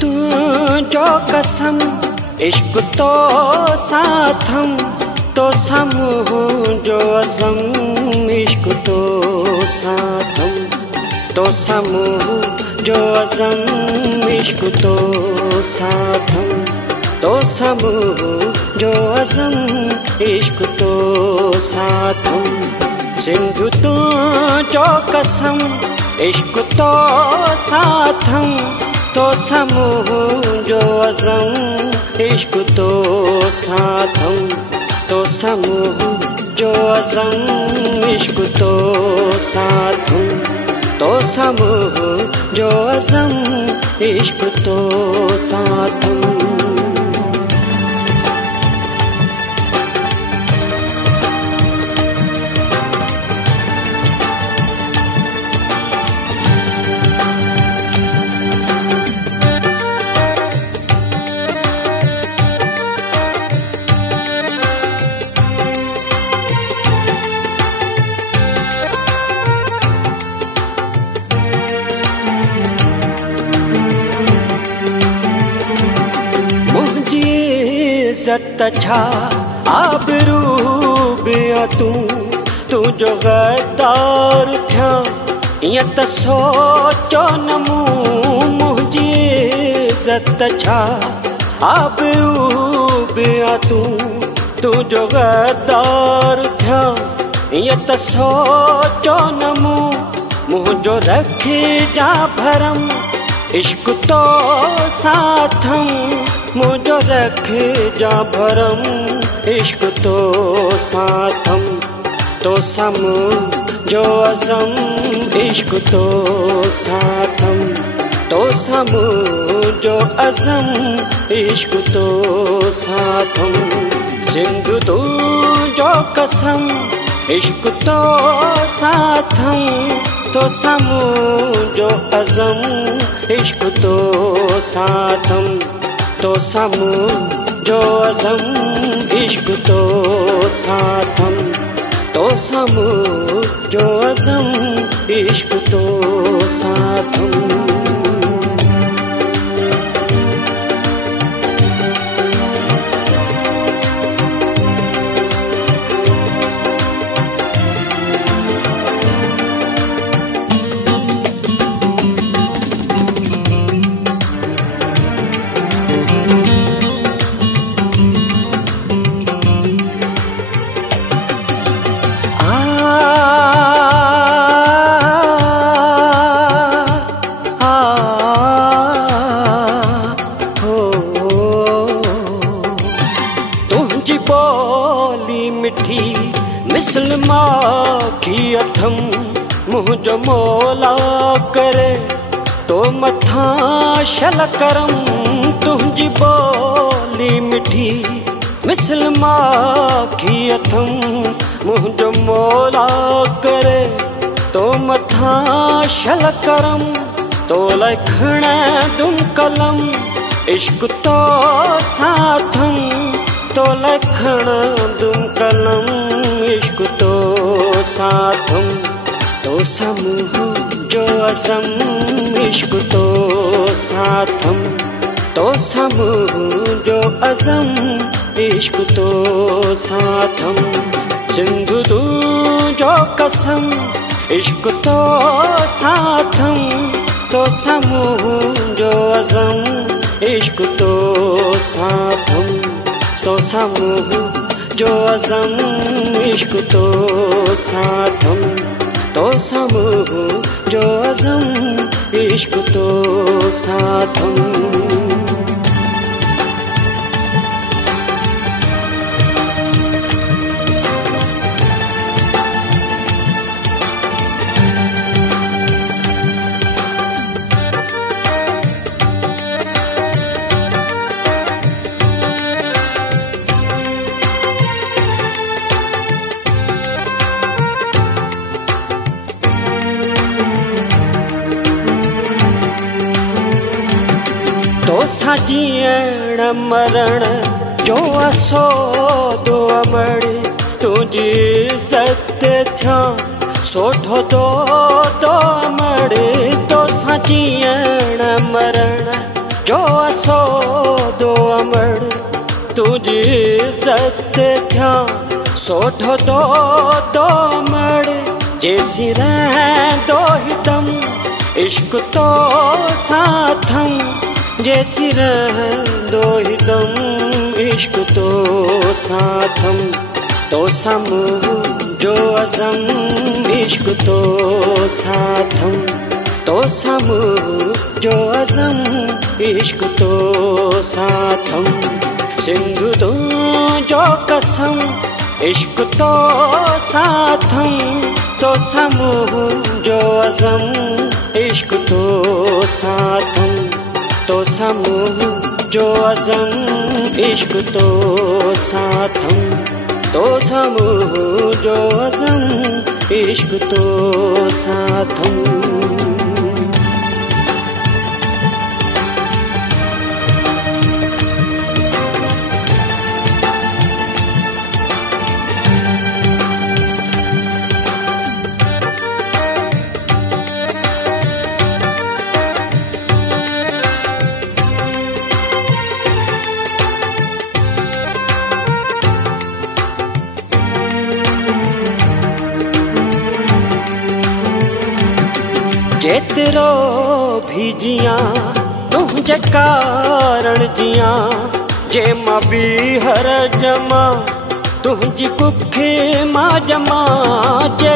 तुझो कसम इश्क तो साथम तो समूह अज़म इश्क तो साथम तो समूह अज़म इश्क तो साथम तो समूह अज़म इश्क तो साथम सिंधु तुझो कसम इश्क तो साथम तो समूह अज़म इश्क तो साथम तो समूह अज़म इश्क तो साथम तो समूह अज़म इश्क तो साथम। इज्जत छा आबरू बिया तू जो गद्दार थिया ईअं त सोचो न मूं मुंहिंजी इज्जत छा आबरू बिया तू जो गद्दार थिया ईअं त सोचो न मूं मुंहिंजो रखी जा भरम इश्क तो साथम मुझो रख जा भरम इश्क तो साथम तो समूह अज़म इश्क तो साथम तो समूह अज़म इश्क तो साथम सिंधु तुझो कसम इश्क तो साथम तो समूह अज़म इश्क तो साथम तो समूह अज़म इश्क तो साथम तो समूह अज़म इश्क तो साथम। मिठी मिसलमा की अथम मुझो मौला करे तो मथा शल करम तुझी बोली मिठी मिसलमा की अथम मुझो मौला करे तो मथा शल करम तो लखण दुम कलम इश्क तो साथम तो लखण दुम कलम इश्क तो साथम तो समूह अज़म इश्क तो साथम तो समूह अज़म इश्क तो साथम सिंधु तुझो कसम इश्क तो साथम तो समूह अज़म इश्क तो साथम तो समूह अज़म इश्क तो साथम तो समूह अज़म इश्क तो साथम। तोसां जीअण मरण जो असो दो अमड़ी तुझी इज़्ज़त थिया सोठो दो अमड़ी तोसां जीअण मरण जो असो दो अमड़ तुझी इज्जत थिया सोठो दो अमड़ जैसी दो हिदम इश्क तो साथम जैसी दो हिदम इश्क तो साथम तो सम जो अज़म इश्क तो साथम तो सम जो अज़म इश्क तो साथम सिंधु तो जो कसम इश्क तो साथम तो सम जो अज़म इश्क तो साथम तो सम जो अज़म इश्क तो साथम तो सम जो अज़म इश्क तो साथम जेतिरो भी जिया तुझे कारण जिया जे मां भी हर जमा तुझी कुखे मां जमा जे